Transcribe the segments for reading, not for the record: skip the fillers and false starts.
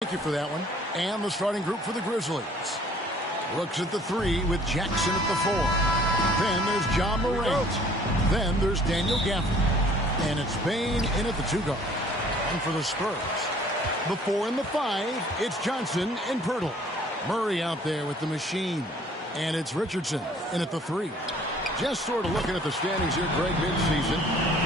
Thank you for that one. And the starting group for the Grizzlies. Brooks at the 3 with Jackson at the 4. Then there's John Morant. Then there's Daniel Gafford. And it's Bane in at the 2 guard. And for the Spurs, the 4 and the 5, it's Johnson and Pirtle. Murray out there with the machine. And it's Richardson in at the 3. Just sort of looking at the standings here, Greg, mid-season.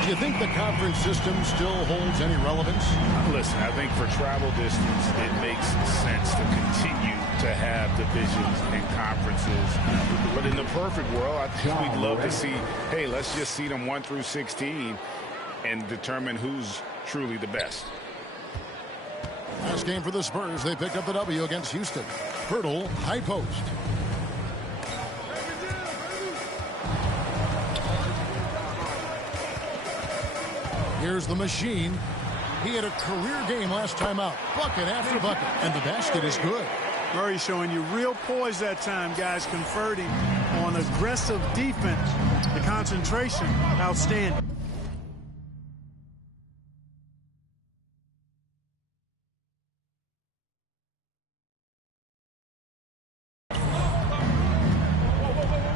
Do you think the conference system still holds any relevance? Listen, I think for travel distance, it makes sense to continue to have divisions and conferences. But in the perfect world, I think we'd love to see, hey, let's just seed them 1 through 16 and determine who's truly the best. Last game for the Spurs, they picked up the W against Houston. Pirtle, high post. Here's the machine. He had a career game last time out. Bucket after bucket. And the basket is good. Murray showing you real poise that time, guys, converting on aggressive defense. The concentration, outstanding.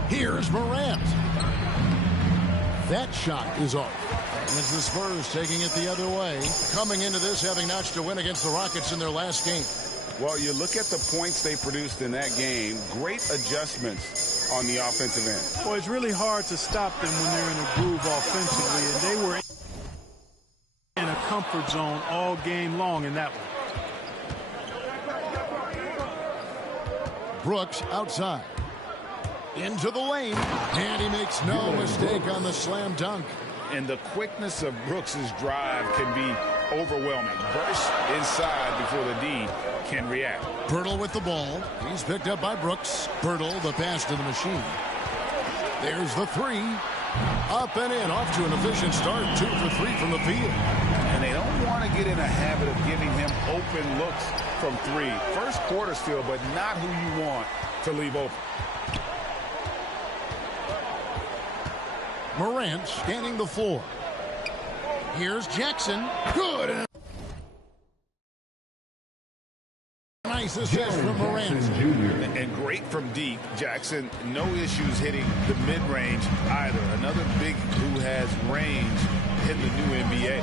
Here's Morant. That shot is off. And it's the Spurs taking it the other way. Coming into this having notched a win against the Rockets in their last game. Well, you look at the points they produced in that game. Great adjustments on the offensive end. Well, it's really hard to stop them when they're in a groove offensively. And they were in a comfort zone all game long in that one. Brooks outside. Into the lane. And he makes no mistake on the slam dunk. And the quickness of Brooks's drive can be overwhelming. Burst inside before the D can react. Pirtle with the ball. He's picked up by Brooks. Pirtle, the pass to the machine. There's the 3. Up and in. Off to an efficient start. 2 for 3 from the field. And they don't want to get in a habit of giving him open looks from 3. First quarter still, but not who you want to leave open. Morant scanning the floor. Here's Jackson. Good. Nice assist from Morant. And great from deep. Jackson, no issues hitting the mid-range either. Another big who has range in the new NBA.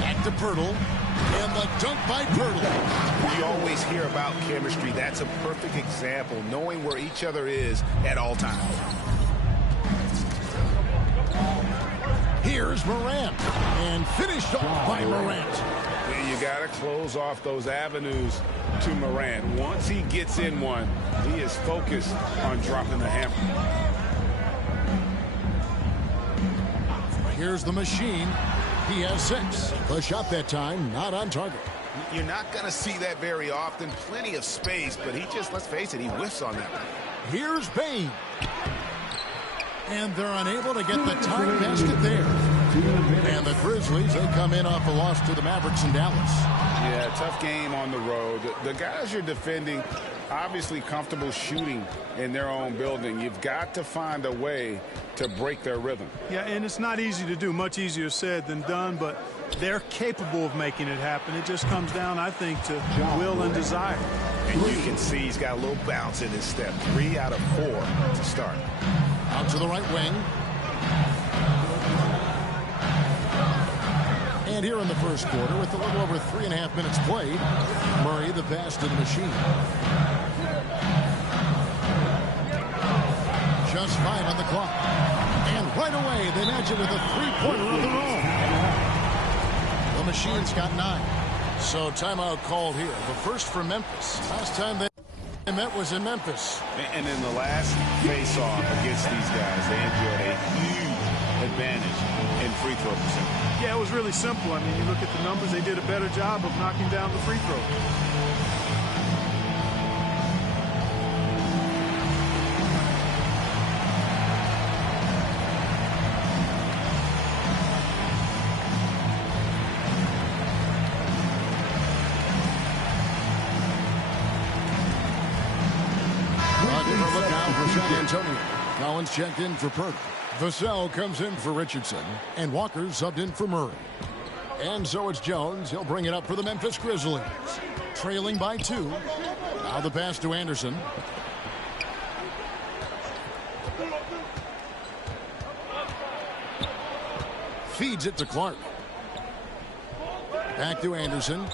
Back to Pirtle. And the dunk by Pirtle. We always hear about chemistry. That's a perfect example, knowing where each other is at all times. Here's Morant. And finished off by Morant. You got to close off those avenues to Morant. Once he gets in one, he is focused on dropping the hammer. Here's the machine. He has 6. The shot that time, not on target. You're not going to see that very often. Plenty of space, but he just, let's face it, he whiffs on that one. Here's Bane. And they're unable to get the tying basket there. And the Grizzlies, they come in off a loss to the Mavericks in Dallas. Yeah, tough game on the road. The guys you're defending, obviously comfortable shooting in their own building. You've got to find a way to break their rhythm. Yeah, and it's not easy to do. Much easier said than done, but they're capable of making it happen. It just comes down, I think, to will and desire. And you can see he's got a little bounce in his step. 3 out of 4 to start. Out to the right wing. And here in the first quarter, with a little over 3.5 minutes played, Murray the pass to the machine. Just 5 on the clock. And right away, they match it with a 3-pointer of their own. The machine's got 9. So timeout called here. The first for Memphis. Last time they met was in Memphis. And in the last face-off against these guys, they enjoyed a huge advantage in free throw percentage. Yeah, it was really simple. I mean, you look at the numbers, they did a better job of knocking down the free throw. Look out for San Antonio. Collins checked in for Pirtle. Vassell comes in for Richardson. And Walker subbed in for Murray. And so it's Jones. He'll bring it up for the Memphis Grizzlies. Trailing by 2. Now the pass to Anderson. Feeds it to Clark. Back to Anderson.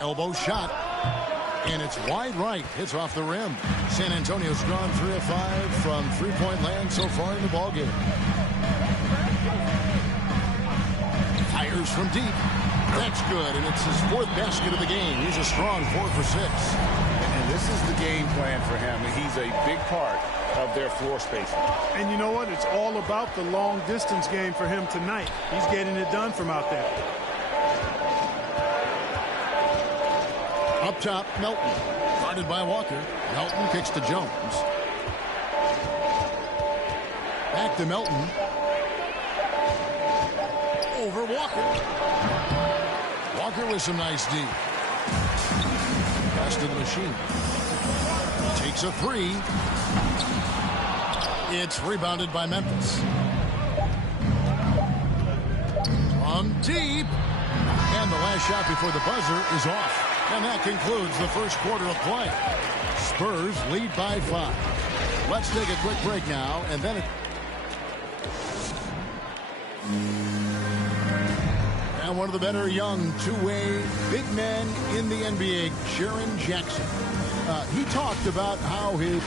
Elbow shot. And it's wide right. It's off the rim. San Antonio's drawn 3 of 5 from three-point land so far in the ballgame. Fires from deep. That's good, and it's his 4th basket of the game. He's a strong 4 for 6. And this is the game plan for him, and he's a big part of their floor spacing. And you know what? It's all about the long-distance game for him tonight. He's getting it done from out there. Up top, Melton. Guarded by Walker. Melton kicks to Jones. Back to Melton. Over Walker. Walker with some nice D. Pass to the machine. Takes a 3. It's rebounded by Memphis. From deep. And the last shot before the buzzer is off. And that concludes the first quarter of play. Spurs lead by 5. Let's take a quick break now, and then and one of the better young two-way big men in the NBA, Jaren Jackson. He talked about how his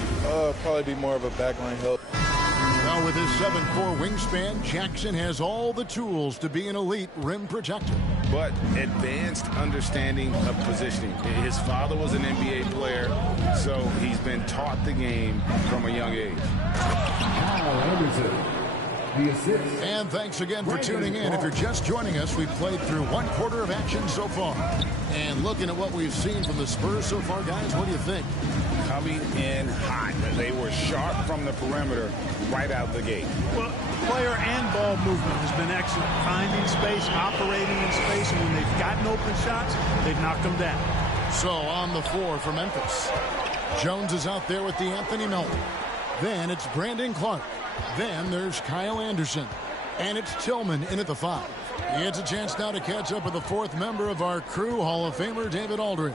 probably be more of a backline help. Well, with his 7'4" wingspan, Jackson has all the tools to be an elite rim protector. But advanced understanding of positioning. His father was an NBA player, so he's been taught the game from a young age. And thanks again for tuning in. If you're just joining us, we've played through 1 quarter of action so far. And looking at what we've seen from the Spurs so far, guys, what do you think? Coming in hot. They were sharp from the perimeter right out the gate. Well, player and ball movement has been excellent. Finding space, operating in space, and when they've gotten open shots, they've knocked them down. So on the floor for Memphis. Jones is out there with DeAnthony Melton. Then it's Brandon Clark. Then there's Kyle Anderson. And it's Tillman in at the 5. He gets a chance now to catch up with the 4th member of our crew, Hall of Famer David Aldridge.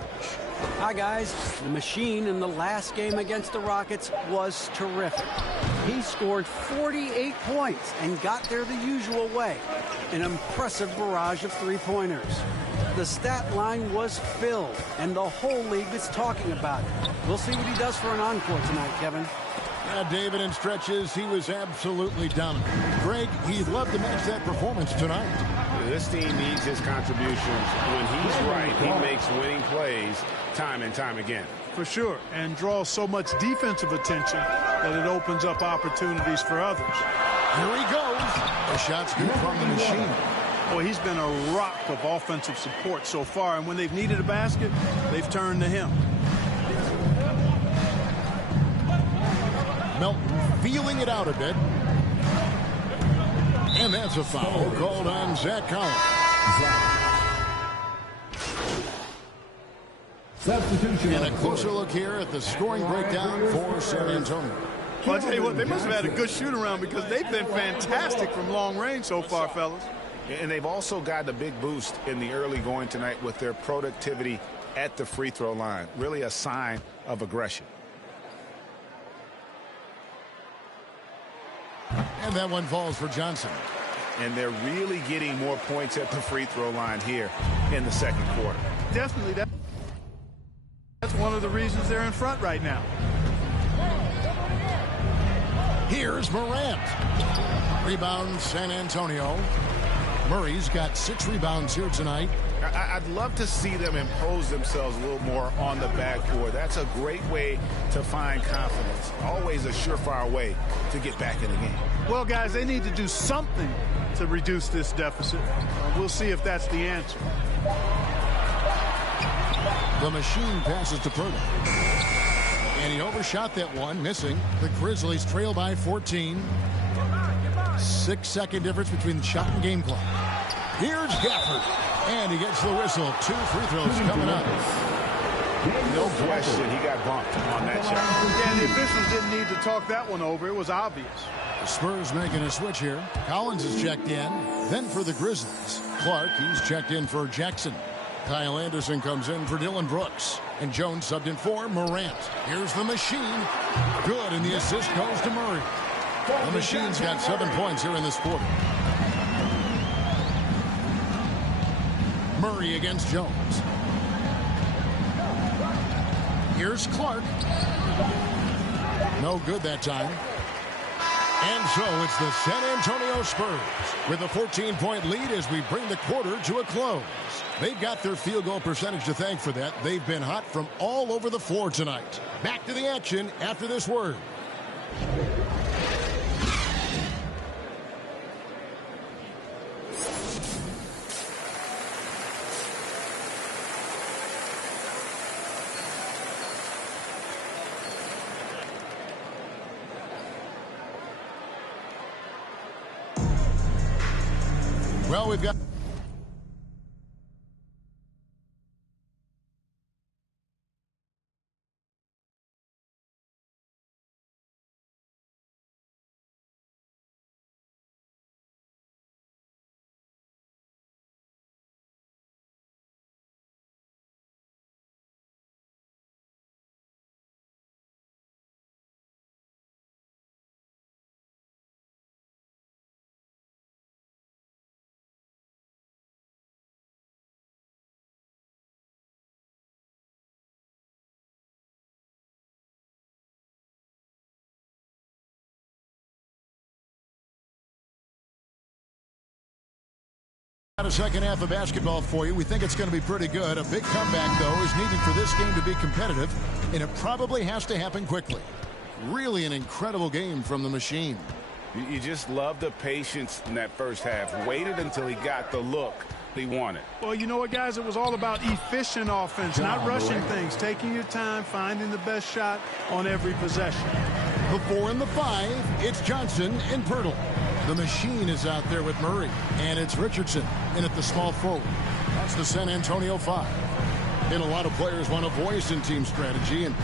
Hi, guys. The machine in the last game against the Rockets was terrific. He scored 48 points and got there the usual way. An impressive barrage of three-pointers. The stat line was filled, and the whole league is talking about it. We'll see what he does for an encore tonight, Kevin. David, in stretches, he was absolutely dominant. Greg, he'd love to match that performance tonight. This team needs his contributions. When he's right, he makes winning plays time and time again. For sure, and draws so much defensive attention that it opens up opportunities for others. Here he goes. The shot's good from the machine. Boy, he's been a rock of offensive support so far, and when they've needed a basket, they've turned to him. Melton feeling it out a bit. And that's a foul called on Zach Collins. Substitution. And a closer look here at the scoring breakdown for San Antonio. Well, I'll tell you what, they must have had a good shoot-around because they've been fantastic from long range so far, fellas. And they've also gotten a big boost in the early going tonight with their productivity at the free throw line. Really a sign of aggression. And that one falls for Johnson. And they're really getting more points at the free throw line here in the second quarter. Definitely. That's one of the reasons they're in front right now. Here's Morant. Rebound San Antonio. Murray's got 6 rebounds here tonight. I'd love to see them impose themselves a little more on the backboard. That's a great way to find confidence. Always a surefire way to get back in the game. Well, guys, they need to do something to reduce this deficit. We'll see if that's the answer. The machine passes to Purtle. And he overshot that one, missing. The Grizzlies trail by 14. 6-second difference between the shot and game clock. Here's Gafford. And he gets the whistle. 2 free throws coming up. No question, he got bumped on that shot. Yeah, the officials didn't need to talk that one over. It was obvious. The Spurs making a switch here. Collins is checked in. Then for the Grizzlies, Clark, he's checked in for Jackson. Kyle Anderson comes in for Dylan Brooks. And Jones subbed in for Morant. Here's the Machine. Good, and the assist goes to Murray. The Machine's got 7 points here in this quarter. Murray against Jones. Here's Clark. No good that time. And so it's the San Antonio Spurs with a 14-point lead as we bring the quarter to a close. They've got their field goal percentage to thank for that. They've been hot from all over the floor tonight. Back to the action after this word. Well, we've got... A second half of basketball for you. We think it's going to be pretty good. A big comeback, though, is needed for this game to be competitive, and it probably has to happen quickly. Really an incredible game from the Machine. You just love the patience in that first half. Waited until he got the look he wanted. Well, you know what, guys? It was all about efficient offense, not rushing things, taking your time, finding the best shot on every possession. The 4 and the 5, it's Johnson and Pirtle. The Machine is out there with Murray, and it's Richardson in at the small forward. That's the San Antonio 5. And a lot of players want a voice in team strategy, and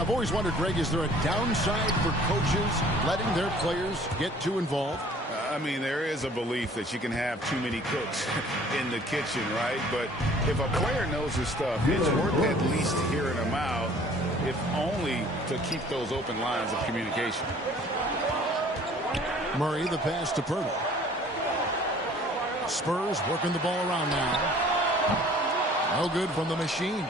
I've always wondered, Greg, is there a downside for coaches letting their players get too involved? I mean, there is a belief that you can have too many cooks in the kitchen, right? But if a player knows his stuff, it's worth at least hearing them out, if only to keep those open lines of communication. Murray, the pass to Pirtle. Spurs working the ball around now. No good from the Machine.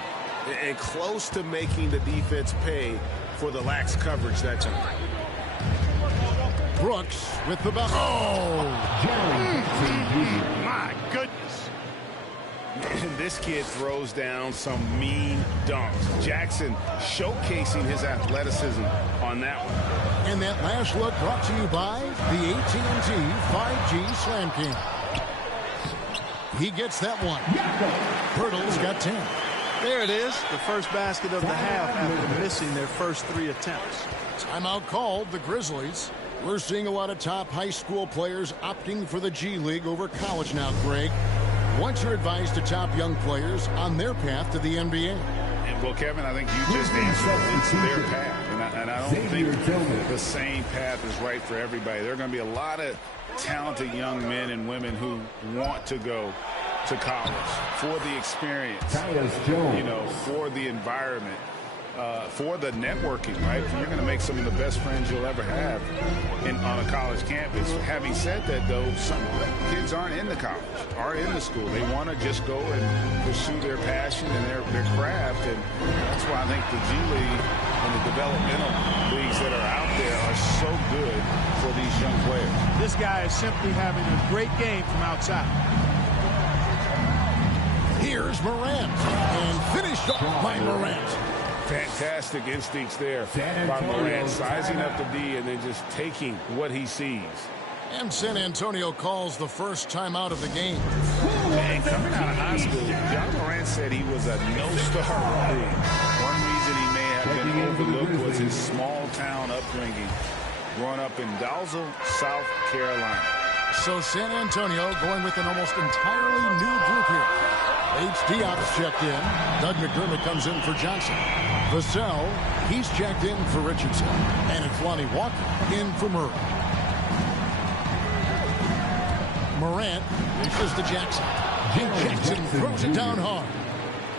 And close to making the defense pay for the lax coverage that time. Brooks with the ball. Oh! My goodness. This kid throws down some mean dunks. Jackson showcasing his athleticism on that one. And that last look brought to you by the AT&T 5G Slam Cam. He gets that one. Pirtle's got 10. There it is, the first basket of the half after missing their first 3 attempts. Timeout called, the Grizzlies. We're seeing a lot of top high school players opting for the G League over college now, Greg. What's your advice to top young players on their path to the NBA? Well, Kevin, I think you just answered it's their path. And I don't think the same path is right for everybody. There are going to be a lot of talented young men and women who want to go to college for the experience, you know, for the environment, for the networking, right? You're going to make some of the best friends you'll ever have on a college campus. Having said that, though, some kids aren't in the college, aren't in the school. They want to just go and pursue their passion and their craft, and that's why I think the G League and the developmental leagues that are out there are so good for these young players. This guy is simply having a great game from outside. Here's Morant, and finished off by Morant. Fantastic instincts there by Morant, sizing up the D and then just taking what he sees. And San Antonio calls the first timeout of the game. And coming out of high school, John Morant said he was a no-star recruit. One reason he may have been overlooked was his small-town upbringing, growing up in Dalzell, South Carolina. So San Antonio going with an almost entirely new group here. Diop's checked in. Doug McDermott comes in for Johnson. Vassell, he's checked in for Richardson. And it's Lonnie Walker in for Murray. Morant dishes to Jackson. Jackson throws it down hard.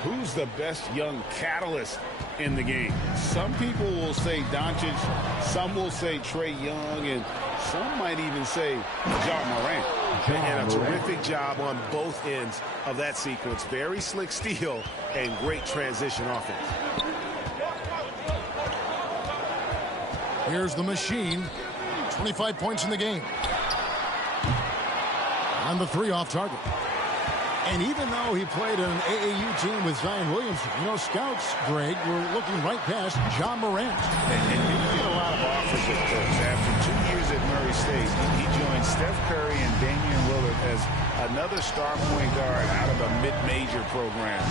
Who's the best young catalyst in the game? Some people will say Doncic, some will say Trae Young, and some might even say Ja Morant. And a terrific job on both ends of that sequence. Very slick steal and great transition offense. Here's the machine. 25 points in the game. On the 3 off target. And even though he played on an AAU team with Zion Williamson, scouts, Greg, were looking right past Ja Morant. And didn't get a lot of offers at first. After 2 years at Murray State, he joined Steph Curry and Damian Lillard as another star point guard out of a mid-major program.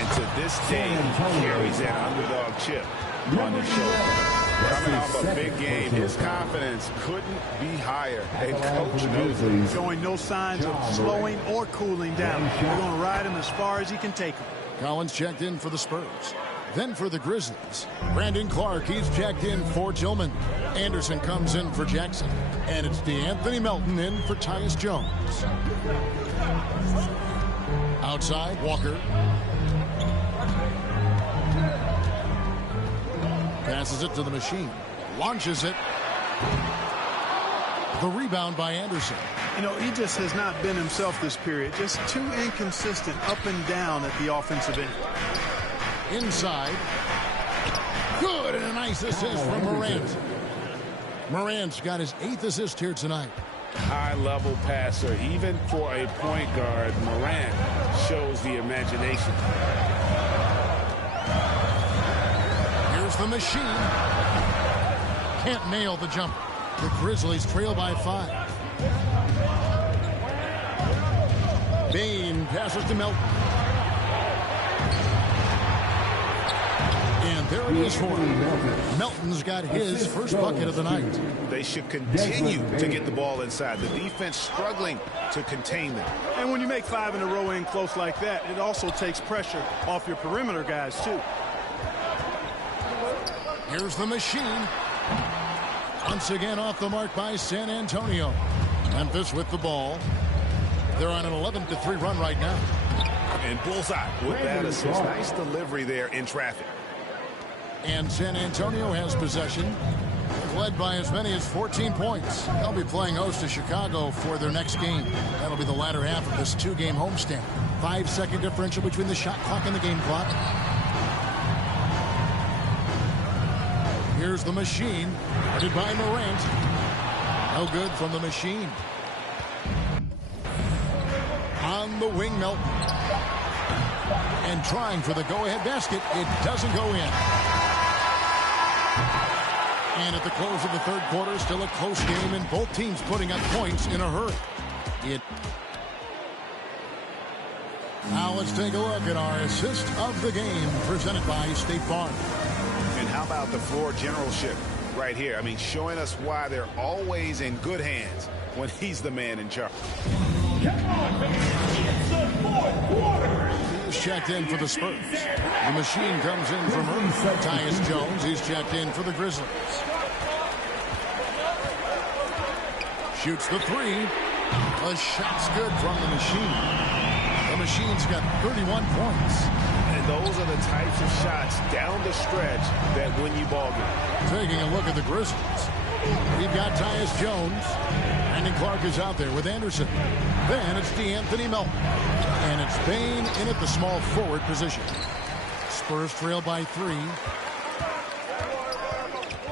And to this day, he carries that underdog chip on his shoulder. Coming off a big game, his confidence couldn't be higher. And coach knows it. Showing no signs of slowing or cooling down. They're going to ride him as far as he can take him. Collins checked in for the Spurs. Then for the Grizzlies, Brandon Clark, he's checked in for Tillman. Anderson comes in for Jackson. And it's DeAnthony Melton in for Tyus Jones. Outside, Walker. Passes it to the machine. Launches it. The rebound by Anderson. He just has not been himself this period. Just too inconsistent up and down at the offensive end. Inside. Good, and a nice assist from Morant. Morant's got his 8th assist here tonight. High-level passer. Even for a point guard, Morant shows the imagination. Here's the machine. Can't nail the jumper. The Grizzlies trail by 5. Bane passes to Melton. And there it is for him. Melton's got his first bucket of the night. They should continue to get the ball inside. The defense struggling to contain them. And when you make 5 in a row in close like that, it also takes pressure off your perimeter guys, too. Here's the machine. Once again off the mark by San Antonio. Memphis with the ball. They're on an 11-3 run right now. And bullseye with that assist. Nice delivery there in traffic. And San Antonio has possession. Led by as many as 14 points. They'll be playing host to Chicago for their next game. That'll be the latter half of this 2-game homestand. 5-second differential between the shot clock and the game clock. Here's the machine. Headed by Morant. No good from the machine. On the wing, Melton. And trying for the go-ahead basket. It doesn't go in. And at the close of the 3rd quarter, still a close game, and both teams putting up points in a hurry. Now let's take a look at our assist of the game, presented by State Farm. And how about the floor generalship right here? I mean, showing us why they're always in good hands when he's the man in charge. He's checked in for the Spurs. The machine comes in from Tyus Jones. He's checked in for the Grizzlies. Shoots the 3. The shot's good from the machine. The machine's got 31 points. And those are the types of shots down the stretch that win you ball games. Taking a look at the Grizzlies. We've got Tyus Jones. Brandon Clark is out there with Anderson. Then it's DeAnthony Melton. And it's Bane in at the small forward position. Spurs trail by 3.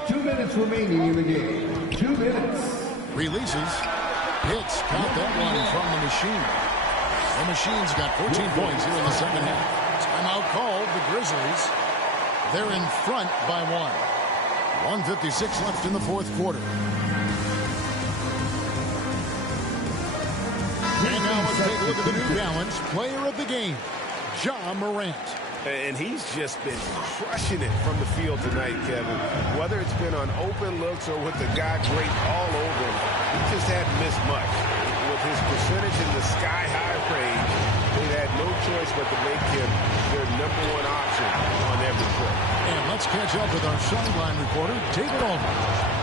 2 minutes remaining in the game. 2 minutes. Releases. Hits. Caught that one from the machine. The machine's got 14 points here in the second half. Timeout called. The Grizzlies. They're in front by 1. 1:56 left in the 4th quarter. And now let's take a look at the New Balance player of the game, Ja Morant. And he's just been crushing it from the field tonight, Kevin. Whether it's been on open looks or with the guy great all over him, he just hadn't missed much. With his percentage in the sky-high range, they had no choice but to make him their #1 option on every play. And let's catch up with our sideline reporter, David Aldridge.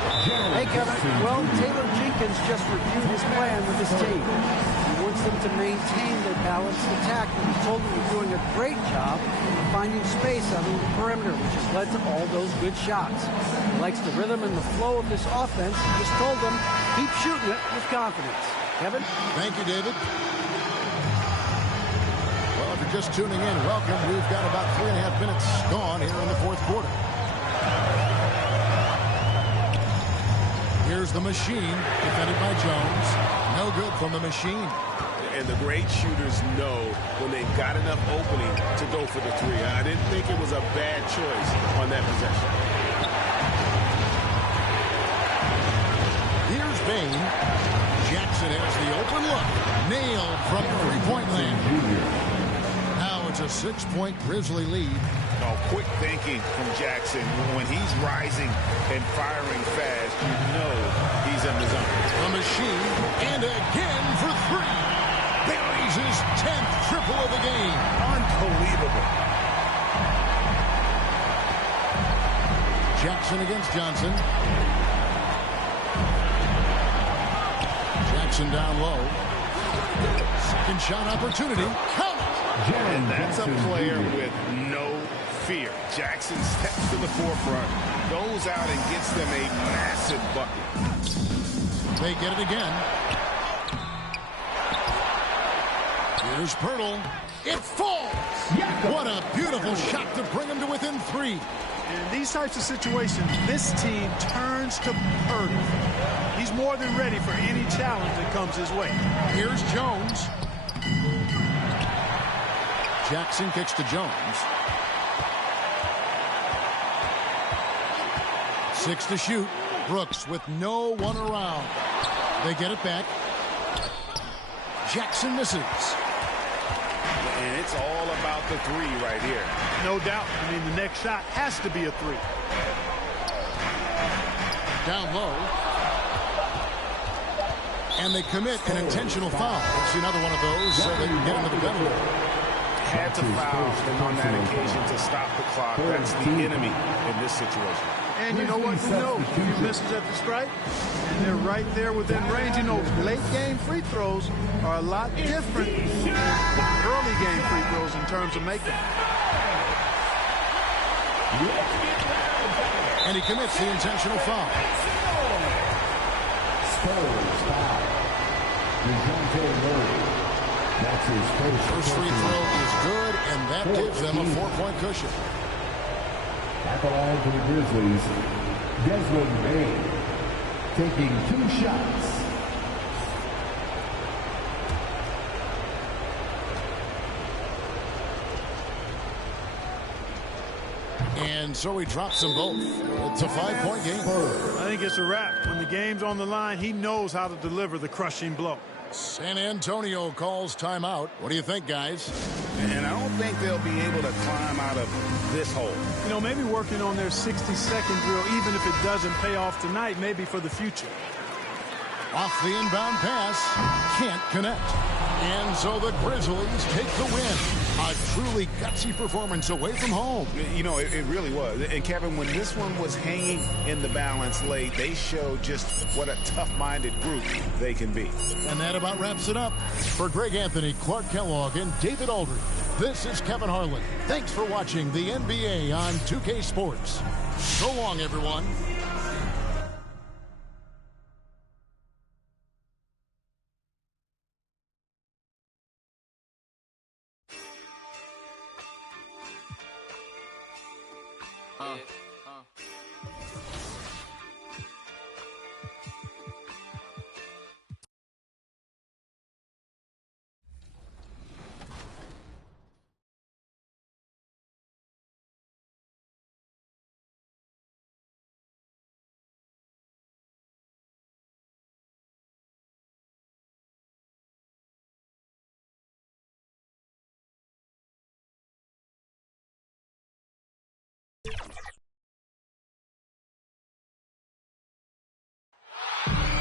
Hey, Kevin. Well, Taylor Jenkins just reviewed his plan with his team. He wants them to maintain their balanced attack, and he told them they're doing a great job of finding space out on the perimeter, which has led to all those good shots. He likes the rhythm and the flow of this offense. He just told them, keep shooting it with confidence. Kevin? Thank you, David. Well, if you're just tuning in, welcome. We've got about 3.5 minutes gone here in the fourth quarter. Here's the machine, defended by Jones. No good from the machine. And the great shooters know when they've got enough opening to go for the three. I didn't think it was a bad choice on that possession. Here's Bane. Jackson has the open look. Nailed from three-point land. Now it's a 6-point Grizzly lead. Oh, quick thinking from Jackson. When he's rising and firing fast, you know he's in the zone. The machine, and again for three. Buries his 10th triple of the game. Unbelievable. Jackson against Johnson. Jackson down low. Second shot opportunity. Count it. And that's a player with no fear. Jackson steps to the forefront, goes out and gets them a massive bucket. They get it again. Here's Pirtle. It falls. What a beautiful shot to bring him to within 3. In these types of situations, this team turns to Pirtle. He's more than ready for any challenge that comes his way. Here's Jones. Jackson kicks to Jones. 6 to shoot. Brooks with no one around. They get it back. Jackson misses. And it's all about the three right here. No doubt. I mean, the next shot has to be a three. Down low. And they commit an intentional foul. It's another one of those so they can get into the penalty. Had to foul on that occasion to stop the clock. That's the enemy in this situation. And you know what? Who knows? A few misses at the stripe, and they're right there within range. You know, late-game free throws are a lot different than early-game free throws in terms of making. And he commits the intentional foul. That's his First free throw is good, and that gives them a 4-point cushion. At the line for the Grizzlies, Desmond Bane taking 2 shots. And so he drops them both. It's a 5-point game. I think it's a wrap. When the game's on the line, he knows how to deliver the crushing blow. San Antonio calls timeout. What do you think, guys? And I don't think they'll be able to climb out of this hole. You know, maybe working on their 60-second drill, even if it doesn't pay off tonight, maybe for the future. Off the inbound pass. Can't connect. And so the Grizzlies take the win. A truly gutsy performance away from home. You know, it really was. And, Kevin, when this one was hanging in the balance late, they showed just what a tough-minded group they can be. And that about wraps it up. For Greg Anthony, Clark Kellogg, and David Aldridge, this is Kevin Harlan. Thanks for watching the NBA on 2K Sports. So long, everyone.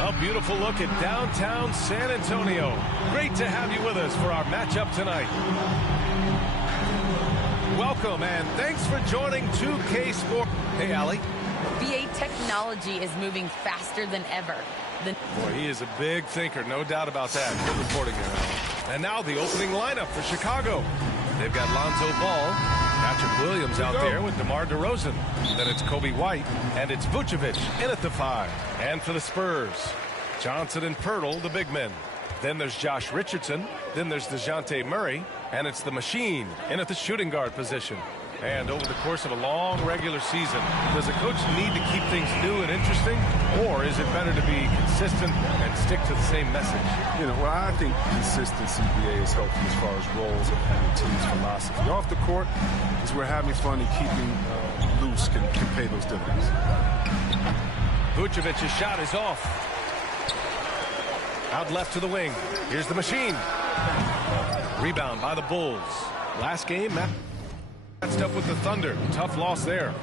A beautiful look at downtown San Antonio. Great to have you with us for our matchup tonight. Welcome and thanks for joining 2K Sports. Hey, Allie. VA technology is moving faster than ever. Boy, he is a big thinker, no doubt about that. Good reporting there. And now the opening lineup for Chicago. They've got Lonzo Ball, Patrick Williams out there with DeMar DeRozan. Then it's Kobe White, and it's Vucevic in at the 5. And for the Spurs, Johnson and Poeltl, the big men. Then there's Josh Richardson. Then there's DeJounte Murray. And it's the Machine in at the shooting guard position. And over the course of a long regular season, does a coach need to keep things new and interesting? Or is it better to be consistent and stick to the same message? You know, well, I think consistency is helpful as far as roles and the team's philosophy. Off the court is where having fun and keeping loose can pay those dividends. Vucevic's shot is off. Out left to the wing. Here's the Machine. Rebound by the Bulls. Last game, matched up with the Thunder. Tough loss there.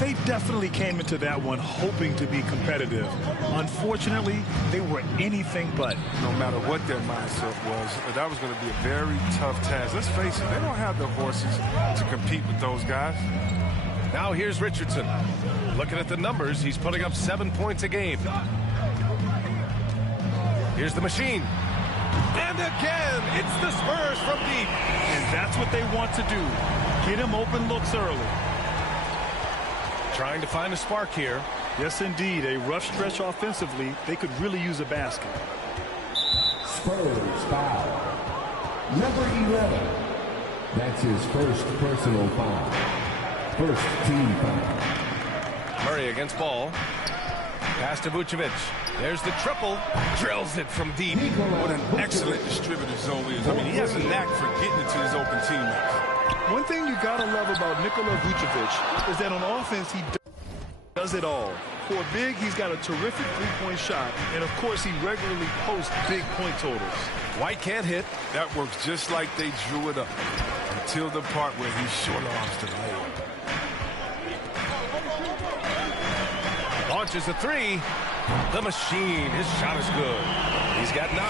They definitely came into that one hoping to be competitive. Unfortunately, they were anything but. No matter what their mindset was, that was going to be a very tough task. Let's face it, they don't have the horses to compete with those guys. Now here's Richardson. Looking at the numbers, he's putting up 7 points a game. Here's the Machine. And again, it's the Spurs from deep. And that's what they want to do. Get him open looks early. Trying to find a spark here. Yes, indeed. A rough stretch offensively. They could really use a basket. Spurs foul. Number 11. That's his first personal foul. First team foul. Murray against Ball. Pass to Vucevic. There's the triple. Drills it from deep. What an excellent distributor Zoe is. I mean, he has a knack for getting it to his open teammates. One thing you got to love about Nikola Vucevic is that on offense, he does it all. For a big, he's got a terrific three-point shot, and of course, he regularly posts big point totals. White can't hit. That works just like they drew it up until the part where he short arms to the layup. Launches a 3. The Machine. His shot is good. He's got 9.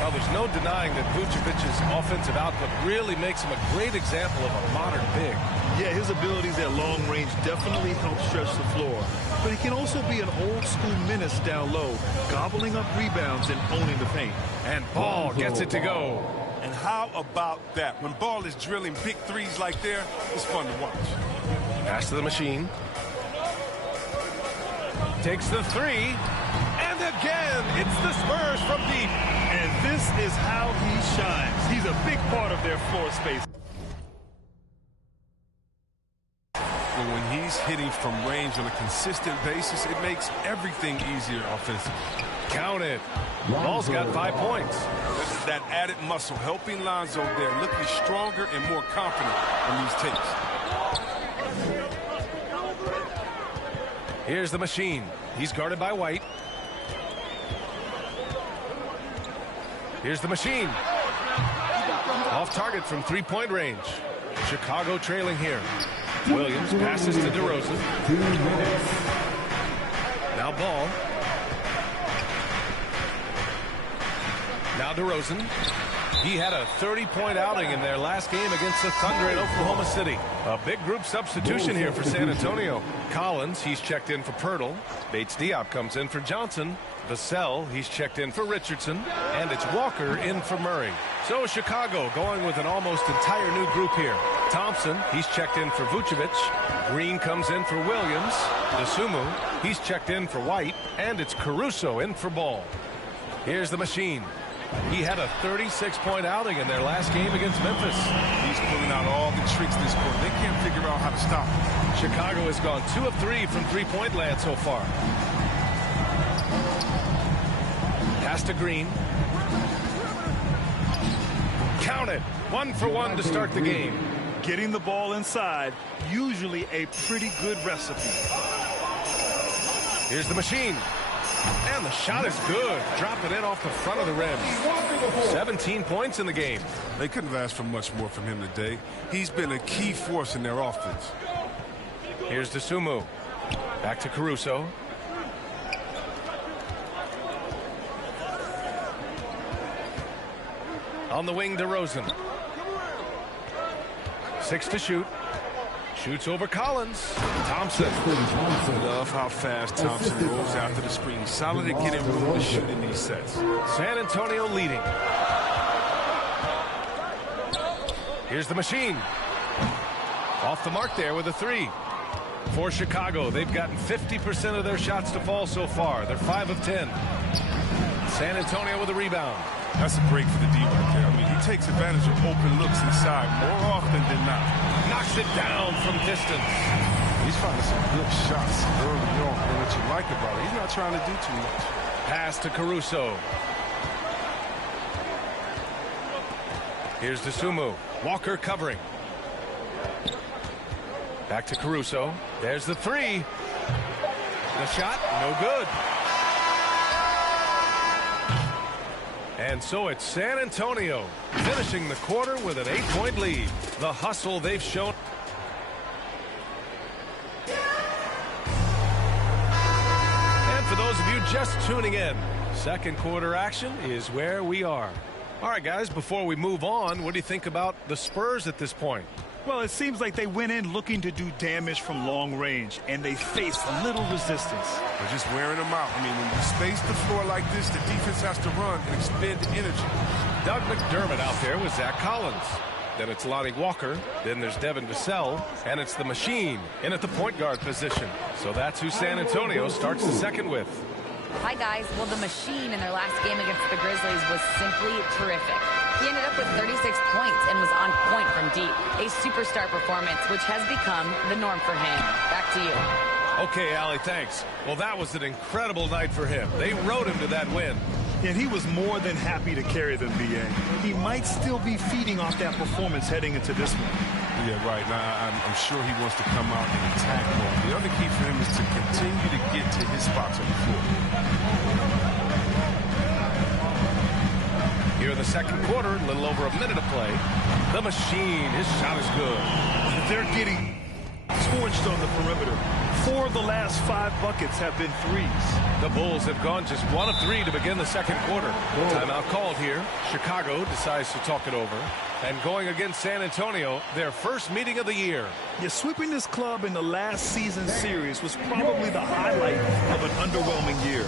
Well, there's no denying that Vucevic's offensive output really makes him a great example of a modern big. Yeah, his abilities at long range definitely help stretch the floor. But he can also be an old-school menace down low, gobbling up rebounds and owning the paint. And Ball gets it to go. And how about that? When Ball is drilling big threes like there, it's fun to watch. Pass to the Machine. Takes the 3. And again, it's the Spurs from deep. And this is how he shines. He's a big part of their floor space. But when he's hitting from range on a consistent basis, it makes everything easier offensively. Count it. Ball's got 5 points. This is that added muscle helping Lonzo there, looking stronger and more confident in these takes. Here's the Machine. He's guarded by White. Here's the Machine. Off target from three-point range. Chicago trailing here. Williams passes to DeRozan. 2 minutes. Now Ball. Now DeRozan. He had a 30-point outing in their last game against the Thunder in Oklahoma City. A big group substitution here for San Antonio. Collins, he's checked in for Poeltl. Bates-Diop comes in for Johnson. Vassell, he's checked in for Richardson. And it's Walker in for Murray. So Chicago going with an almost entire new group here. Thompson, he's checked in for Vucevic. Green comes in for Williams. Dosunmu, he's checked in for White. And it's Caruso in for Ball. Here's the Machine. He had a 36-point outing in their last game against Memphis. He's pulling out all the tricks this quarter. They can't figure out how to stop him. Chicago has gone 2 of 3 from three-point land so far. Pass to Green. Count it. 1 for 1 to start the game. Getting the ball inside, usually a pretty good recipe. Here's the Machine. And the shot is good. Dropped it in off the front of the rim. 17 points in the game. They couldn't have asked for much more from him today. He's been a key force in their offense. Here's Dosunmu. Back to Caruso. On the wing, DeRozan. 6 to shoot. Shoots over Collins. Thompson. Love how fast Thompson rolls after the screen. Solid at getting room to shoot in these sets. San Antonio leading. Here's the machine. Off the mark there with a 3. For Chicago, they've gotten 50% of their shots to fall so far. They're 5 of 10. San Antonio with a rebound. That's a break for the D right there. I mean, he takes advantage of open looks inside more often than not. Knocks it down from distance. He's finding some good shots early on. And what you like about it, he's not trying to do too much. Pass to Caruso. Here's DeSumo. Walker covering. Back to Caruso. There's the 3. The shot, no good. And so it's San Antonio finishing the quarter with an 8-point lead. The hustle they've shown. And for those of you just tuning in, second quarter action is where we are. All right, guys, before we move on, what do you think about the Spurs at this point? Well, it seems like they went in looking to do damage from long range, and they faced little resistance. They're just wearing them out. I mean, when you space the floor like this, the defense has to run and expend energy. Doug McDermott out there with Zach Collins. Then it's Lonnie Walker. Then there's Devin Vassell. And it's the machine in at the point guard position. So that's who San Antonio starts the second with. Hi, guys. Well, the machine in their last game against the Grizzlies was simply terrific. He ended up with 36 points and was on point from deep. A superstar performance, which has become the norm for him. Back to you. Okay, Allie, thanks. Well, that was an incredible night for him. They rode him to that win. And he was more than happy to carry them, B.A. He might still be feeding off that performance heading into this one. Yeah, right. Now, I'm sure he wants to come out and attack more. The other key for him is to continue to get to his spots on the floor. Here in the second quarter, a little over a minute of play. The machine, his shot is good. They're getting torched on the perimeter. 4 of the last 5 buckets have been threes. The Bulls have gone just 1 of 3 to begin the second quarter. Timeout called here. Chicago decides to talk it over. And going against San Antonio, their first meeting of the year. Yeah, sweeping this club in the last season series was probably the highlight of an underwhelming year.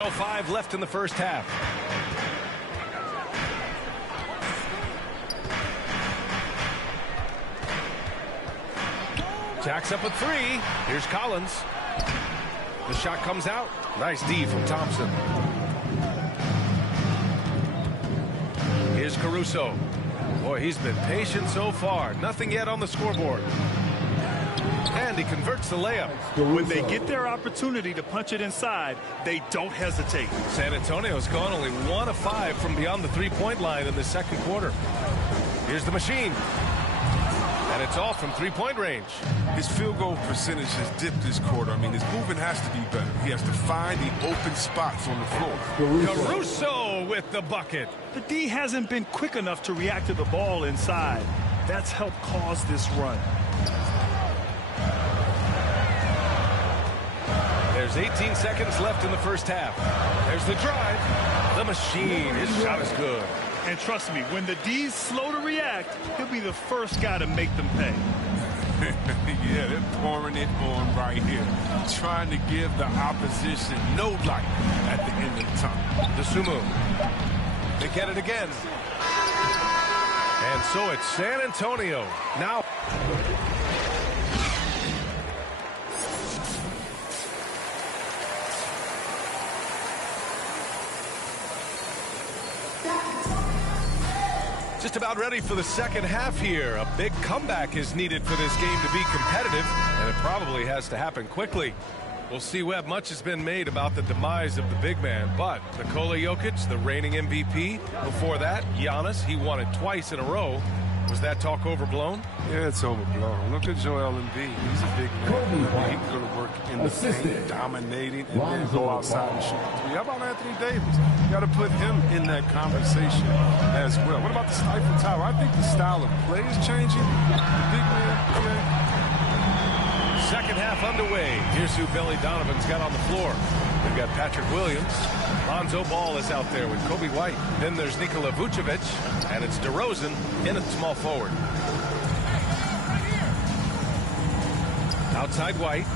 .05 left in the first half. Jacks up a 3. Here's Collins. The shot comes out. Nice D from Thompson. Here's Caruso. Boy, he's been patient so far. Nothing yet on the scoreboard. And he converts the layup. When they get their opportunity to punch it inside, they don't hesitate. San Antonio's gone only 1 of 5 from beyond the three-point line in the second quarter. Here's the machine. And it's off from three-point range. His field goal percentage has dipped this quarter. I mean, his movement has to be better. He has to find the open spots on the floor. Caruso with the bucket. The D hasn't been quick enough to react to the ball inside. That's helped cause this run. There's 18 seconds left in the first half. There's the drive. The machine, his shot is good. And trust me, when the D's slow to react, he'll be the first guy to make them pay. Yeah, they're pouring it on right here. Trying to give the opposition no light at the end of the tunnel. DeSumo. They get it again. And so it's San Antonio. Now. Just about ready for the second half here. A big comeback is needed for this game to be competitive, and it probably has to happen quickly. We'll see, Webb. Much has been made about the demise of the big man, but Nikola Jokic, the reigning MVP. Before that, Giannis, he won it twice in a row. Was that talk overblown? Yeah, it's overblown. Look at Joel Embiid. He's a big man. He can go to work in the paint, dominating, and then go outside and shoot the three. How about Anthony Davis? You got to put him in that conversation as well. What about the Eiffel Tower? I think the style of play is changing. The big man, okay. Second half underway. Here's who Billy Donovan's got on the floor. We've got Patrick Williams. Lonzo Ball is out there with Kobe White. Then there's Nikola Vucevic, and it's DeRozan in at small forward. Outside White.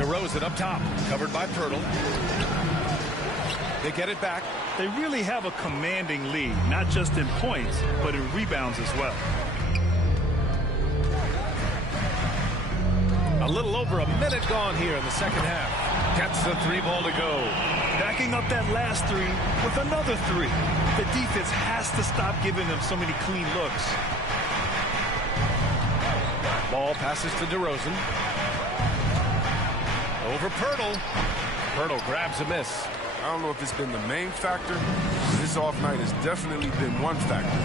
DeRozan up top, covered by Pirtle. They get it back. They really have a commanding lead, not just in points, but in rebounds as well. A little over a minute gone here in the second half. Gets the three ball to go. Backing up that last three with another three. The defense has to stop giving them so many clean looks. Ball passes to DeRozan. Over Pirtle. Pirtle grabs a miss. I don't know if it's been the main factor. This off night has definitely been one factor.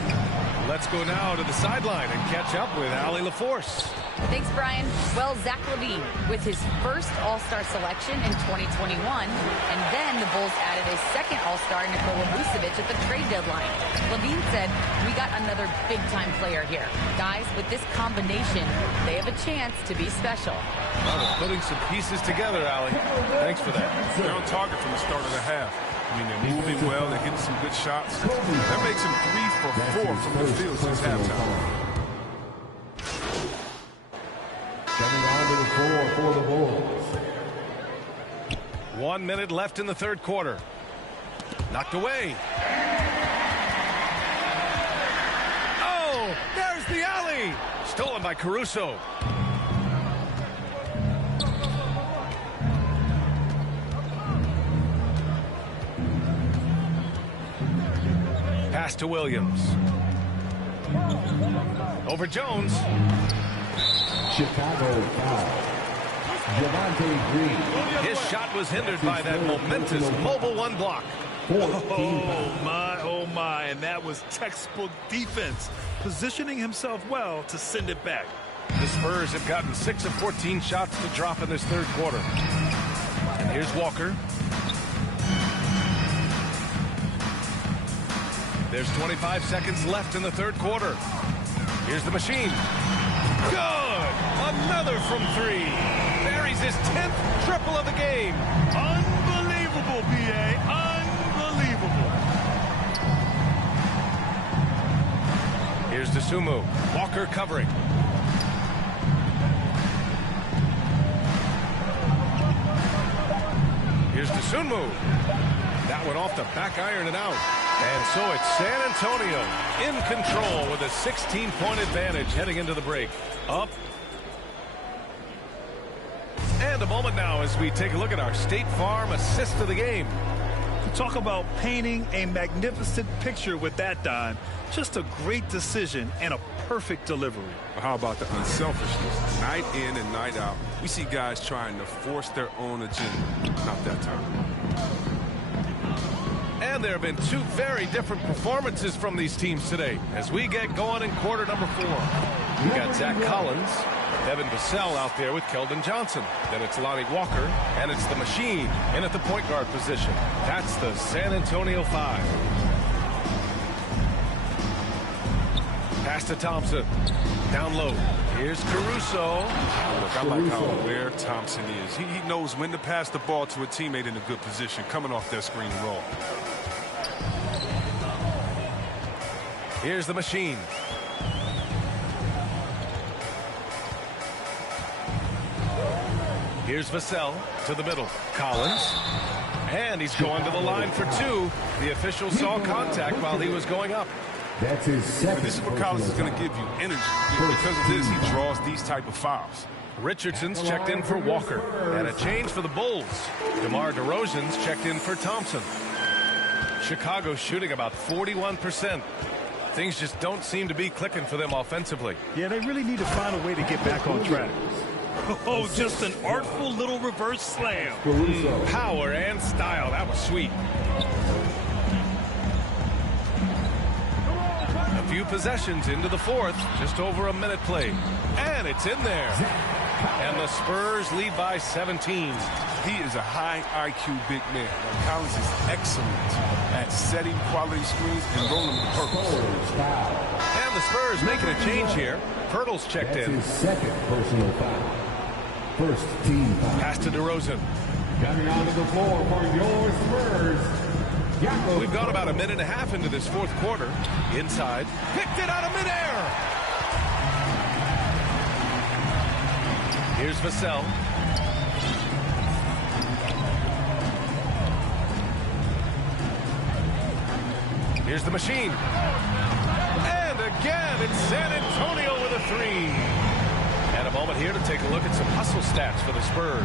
Let's go now to the sideline and catch up with Allie LaForce. Thanks, Brian. Well, Zach LaVine with his first All-Star selection in 2021, and then the Bulls added a second All-Star, Nikola Vucevic, at the trade deadline. LaVine said, "We got another big-time player here. Guys, with this combination, they have a chance to be special." Well, they're putting some pieces together, Allie. Thanks for that. They're on target from the start of the half. I mean, they're moving well. They're getting some good shots. That makes them 3 for 4 from the field since halftime. Coming on to the floor for the Bulls. 1 minute left in the third quarter. Knocked away. Oh, there's the alley. Stolen by Caruso. Pass to Williams. Over Jones. Chicago foul. Javonte Green. His shot was hindered by that momentous mobile one block. Oh my, and that was textbook defense, positioning himself well to send it back. The Spurs have gotten 6 of 14 shots to drop in this third quarter. And here's Walker. There's 25 seconds left in the third quarter. Here's the machine. Good! Another from 3. Buries his 10th triple of the game. Unbelievable, B.A. Unbelievable. Here's Dosunmu. Walker covering. Here's Dosunmu. That one off the back iron and out. And so it's San Antonio in control with a 16-point advantage heading into the break. Up. And a moment now as we take a look at our State Farm assist of the game. Talk about painting a magnificent picture with that, Don. Just a great decision and a perfect delivery. How about the unselfishness? Night in and night out, we see guys trying to force their own agenda. Not that time. And there have been 2 very different performances from these teams today as we get going in quarter number 4. We got Zach Collins, Devin Vassell out there with Keldon Johnson. Then it's Lonnie Walker, and it's the machine in at the point guard position. That's the San Antonio 5. Pass to Thompson. Down low. Here's Caruso. Look, I like how aware Thompson is. He knows when to pass the ball to a teammate in a good position, coming off that screen and roll. Here's the machine. Here's Vassell to the middle. Collins. And he's going to the line for 2. The official saw contact while he was going up. That's his second. This is what Collins is going to give you energy. Because of this, he draws these type of fouls. Richardson's checked in for Walker. And a change for the Bulls. DeMar DeRozan's checked in for Thompson. Chicago shooting about 41%. Things just don't seem to be clicking for them offensively. Yeah, they really need to find a way to get back on track. Oh, just an artful little reverse slam. Power and style. That was sweet. A few possessions into the fourth. Just over a minute played. And it's in there. And the Spurs lead by 17. He is a high IQ big man. Now, Collins is excellent at setting quality screens and rolling with purpose. And the Spurs making a change here. Pirtle's checked in. His second personal foul. First team foul. Pass to DeRozan. Coming onto the floor for your Spurs. We've gone about a minute and a half into this fourth quarter. Inside. Picked it out of midair. Here's Vassell. Here's the machine. And again, it's San Antonio with a three. And a moment here to take a look at some hustle stats for the Spurs.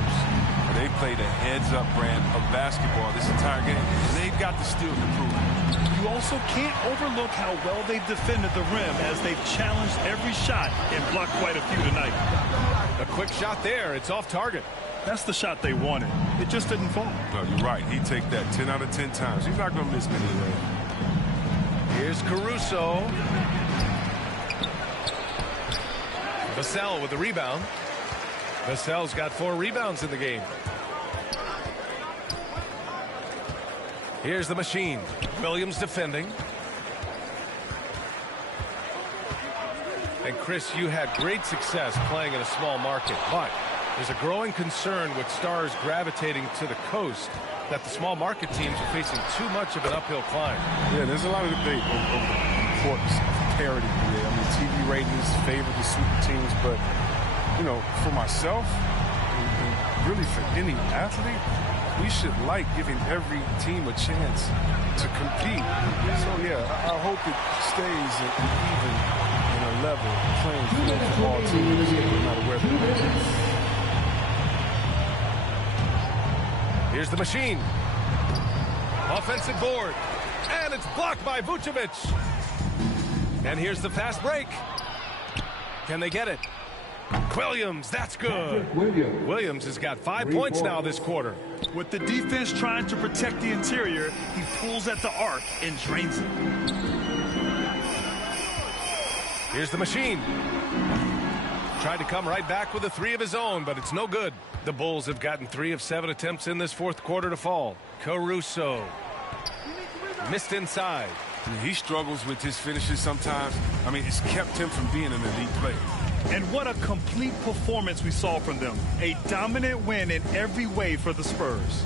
They played a heads-up brand of basketball this entire game, and they've got the steals to prove it. You also can't overlook how well they've defended the rim as they've challenged every shot and blocked quite a few tonight. A quick shot there. It's off target. That's the shot they wanted. It just didn't fall. No, you're right. He'd take that 10 out of 10 times. He's not going to miss many of those. Here's Caruso. Vassell with the rebound. Vassell's got 4 rebounds in the game. Here's the machine. Williams defending. And Chris, you had great success playing in a small market, but there's a growing concern with stars gravitating to the coast that the small market teams are facing too much of an uphill climb. Yeah, there's a lot of debate over the importance of parity. I mean, TV ratings favor the super teams, but, you know, for myself, and really for any athlete, we should like giving every team a chance to compete. So, yeah, I hope it stays even in a level playing field for all teams, no matter where they're at. Here's the machine. Offensive board. And it's blocked by Vucevic. And here's the fast break. Can they get it? Williams, that's good. Williams has got 5 points now this quarter. With the defense trying to protect the interior, he pulls at the arc and drains it. Here's the machine. Tried to come right back with a 3 of his own, but it's no good. The Bulls have gotten 3 of 7 attempts in this fourth quarter to fall. Caruso. Missed inside. He struggles with his finishes sometimes. I mean, it's kept him from being an elite player. And what a complete performance we saw from them. A dominant win in every way for the Spurs.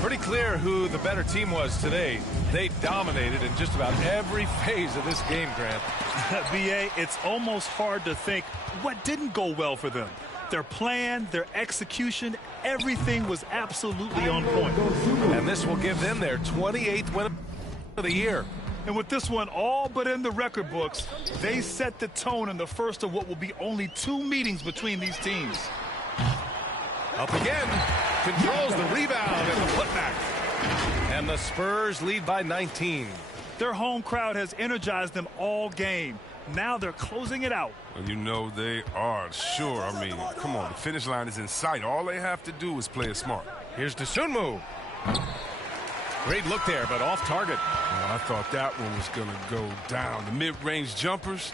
Pretty clear who the better team was today. They dominated in just about every phase of this game, Grant. B.A., it's almost hard to think what didn't go well for them. Their plan, their execution, everything was absolutely on point. And this will give them their 28th win of the year. And with this one all but in the record books, they set the tone in the first of what will be only 2 meetings between these teams. Up again. Controls the rebound and the putback. And the Spurs lead by 19. Their home crowd has energized them all game. Now they're closing it out. Well, you know they are, sure. I mean, come on, the finish line is in sight. All they have to do is play it smart. Here's Dosunmu. Great look there, but off target. Oh, I thought that one was going to go down. The mid-range jumpers,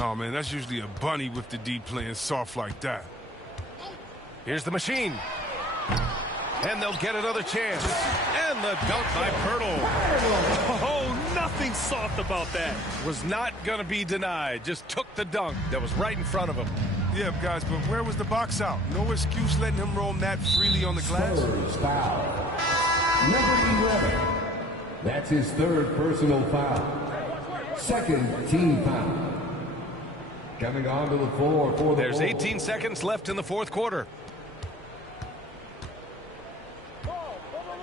oh, man, that's usually a bunny with the D playing soft like that. Here's the machine. And they'll get another chance. And the dunk by Pirtle. Oh, nothing soft about that. Was not going to be denied. Just took the dunk that was right in front of him. Yeah, guys, but where was the box out? No excuse letting him roam that freely on the glass. Spurs foul. Number 11. That's his 3rd personal foul. 2nd team foul. Coming onto the floor for the There's 18 seconds left in the fourth quarter.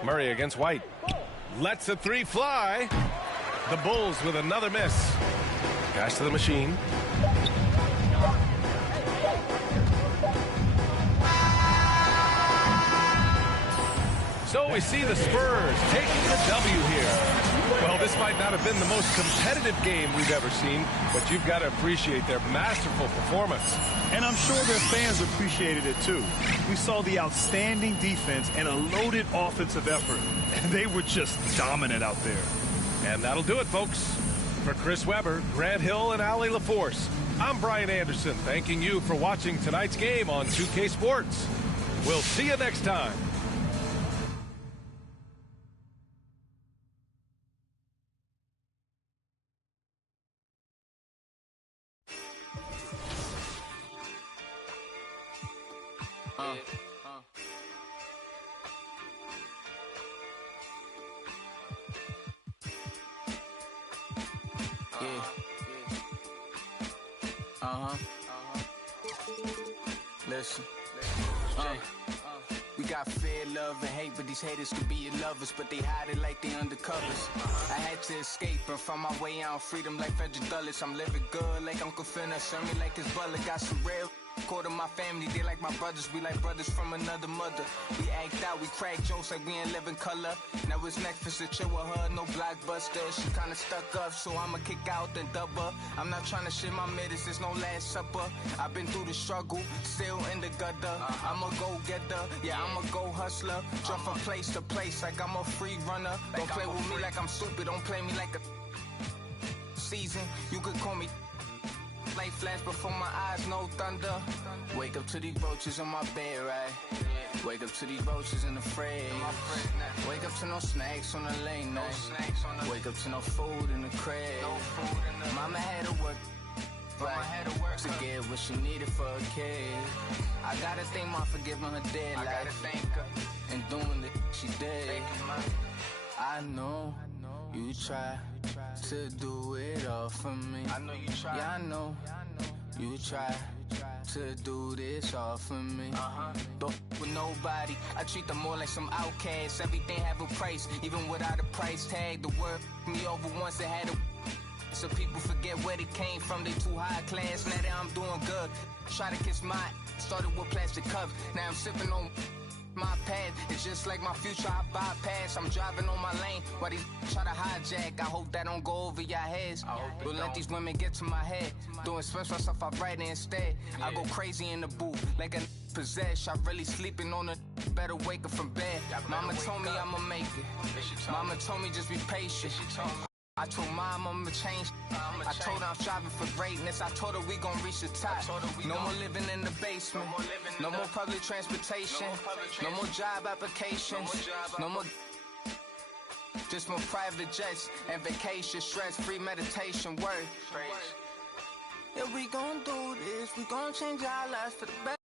Murray against White. Lets a 3 fly. The Bulls with another miss. Pass to the machine. So we see the Spurs taking the W here. This might not have been the most competitive game we've ever seen, but you've got to appreciate their masterful performance. And I'm sure their fans appreciated it too. We saw the outstanding defense and a loaded offensive effort, and they were just dominant out there. And that'll do it, folks. For Chris Webber, Grant Hill, and Allie LaForce, I'm Brian Anderson, thanking you for watching tonight's game on 2K Sports. We'll see you next time. Listen. We got fear, love, and hate, but these haters could be your lovers, but they hide it like they undercovers. I had to escape and find my way out, freedom like Frederick Douglass. I'm living good like Uncle Finna, serve me like his butler. Got some real quarter my family, they like my brothers. We like brothers from another mother. We act out, we crack jokes like we ain't living color. Now it's Netflix to chill with her, no blockbuster. She kinda stuck up, so I'ma kick out and dub her. I'm not trying to shit my middies, there's no last supper. I've been through the struggle, still in the gutter. I'm a go-getter, yeah, I'm a go-hustler. Jump from place to place like I'm a free runner. Don't play with me like I'm stupid, don't play me like a season. You could call me light flash before my eyes, no thunder. Wake up to these roaches on my bed, right? Wake up to these roaches in the fridge. Wake up to no snacks on the late night. Wake up to no food in the crib. Mama had to work right to get what she needed for a kid. I gotta thank Mom for giving her dead life and doing the she did. I know you try to do it all for me. I know you try. Yeah, I know you try to do this all for me. Don't with nobody. I treat them more like some outcasts. Everything have a price, even without a price tag. The word me over once it had a. So people forget where they came from. They too high class. Now that I'm doing good, try to kiss my. Started with plastic cups. Now I'm sipping on. My path is just like my future, I bypass. I'm driving on my lane while these try to hijack. I hope that don't go over your heads. Don't let these women get to my head. Don't express myself, I write it instead. I go crazy in the booth like a possessed. I really sleeping on a better wake up from bed. Mama told me I'ma make it. Mama told me just be patient. I told Mom I'ma change. I told her I'm striving for greatness. I told her we gon' reach the top. No more living in the basement. No more public transportation. No more job applications. No more. Just more private jets and vacation. Stress-free meditation. Word. Yeah, we gon' do this. We gon' change our lives for the better.